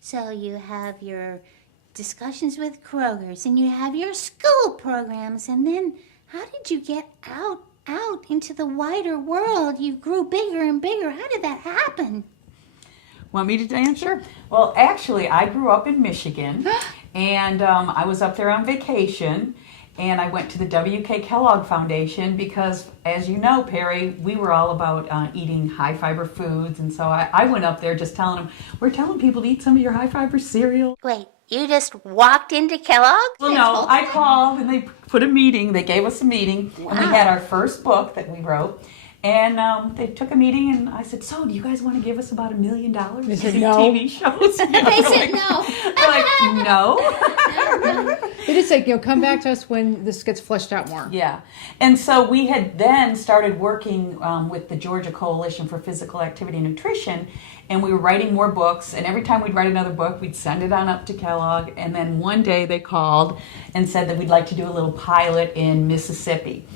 So you have your discussions with Kroger's, and you have your school programs, and then how did you get out into the wider world? You grew bigger and bigger. How did that happen? Want me to answer? Well, actually, I grew up in Michigan, and I was up there on vacation, and I went to the W.K. Kellogg Foundation because, as you know, Perry, we were all about eating high-fiber foods, and so I went up there just telling them, we're telling people to eat some of your high-fiber cereal. Wait, you just walked into Kellogg? Well, no, I called, and they put a meeting. They gave us a meeting, and we had our first book that we wrote. And they took a meeting, and I said, so do you guys want to give us about $1 million They said to no. TV shows? They said no. They're like, no. They just say, come back to us when this gets fleshed out more. Yeah. And so we had then started working with the Georgia Coalition for Physical Activity and Nutrition, and we were writing more books, and every time we'd write another book, we'd send it on up to Kellogg, and then one day they called and said that we'd like to do a little pilot in Mississippi.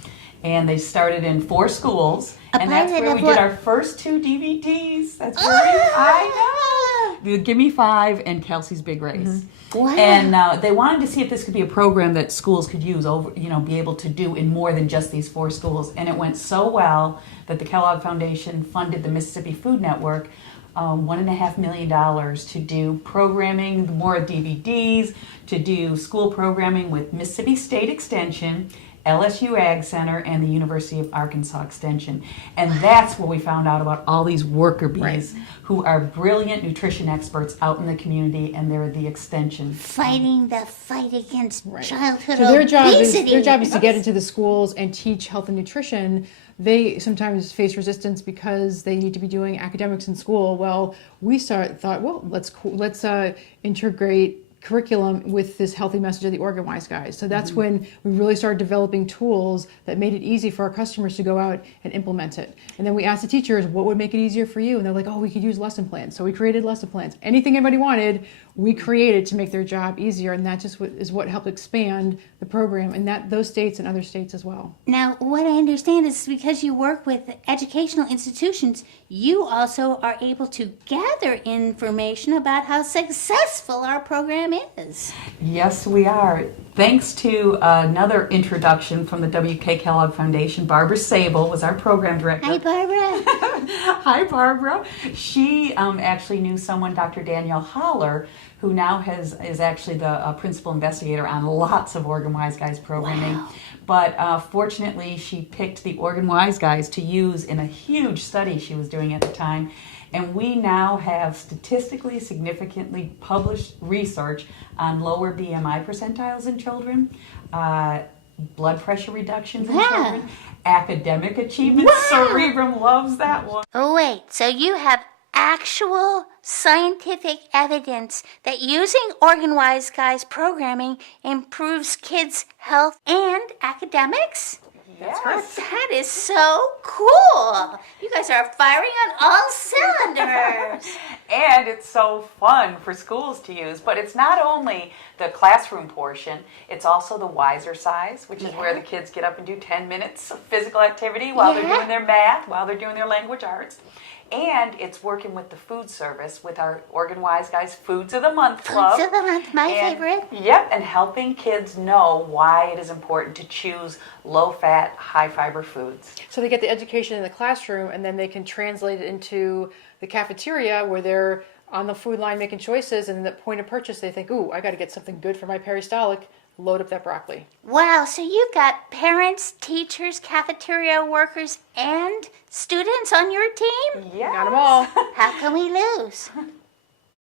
And they started in 4 schools, and that's where we did our first 2 DVDs. That's where I know. Give Me 5 and Kelsey's Big Race. Mm-hmm. Wow. And they wanted to see if this could be a program that schools could use be able to do in more than just these 4 schools. And it went so well that the Kellogg Foundation funded the Mississippi Food Network $1.5 million to do programming, more DVDs, to do school programming with Mississippi State Extension, LSU Ag Center, and the University of Arkansas Extension. And that's where we found out about all these worker bees who are brilliant nutrition experts out in the community, and they're the extension. Fighting the fight against childhood So obesity. their job is to get into the schools and teach health and nutrition. They sometimes face resistance because they need to be doing academics in school. Well, we thought, well, let's integrate curriculum with this healthy message of the OrganWise Guys. So that's when we really started developing tools that made it easy for our customers to go out and implement it. And then we asked the teachers, what would make it easier for you? And they're like, oh, we could use lesson plans. So we created lesson plans. Anything anybody wanted, we created to make their job easier. And that just is what helped expand the program in those states and other states as well. Now, what I understand is because you work with educational institutions, you also are able to gather information about how successful our program is. Yes, we are. Thanks to another introduction from the W.K. Kellogg Foundation, Barbara Sable was our program director. Hi, Barbara. Hi, Barbara. She actually knew someone, Dr. Danielle Holler, who now is actually the principal investigator on lots of OrganWise Guys programming. Wow. But fortunately, she picked the OrganWise Guys to use in a huge study she was doing at the time. And we now have statistically significantly published research on lower BMI percentiles in children, blood pressure reductions in children, academic achievement. Cerebrum loves that one. Oh, wait. So you have actual scientific evidence that using OrganWise Guys programming improves kids' health and academics? Yes. That is so cool. You guys are firing on all cylinders. And it's so fun for schools to use. But it's not only the classroom portion, it's also the wiser size, which is where the kids get up and do 10 minutes of physical activity while they're doing their math, while they're doing their language arts. And it's working with the food service with our OrganWise Guys Foods of the Month Club. Foods of the Month, my favorite. Yep, and helping kids know why it is important to choose low-fat, high-fiber foods. So they get the education in the classroom, and then they can translate it into the cafeteria where they're on the food line making choices, and at the point of purchase they think, ooh, I got to get something good for my peristaltic. Load up that broccoli. Wow, so you've got parents, teachers, cafeteria workers, and students on your team? Yeah. Got them all. How can we lose?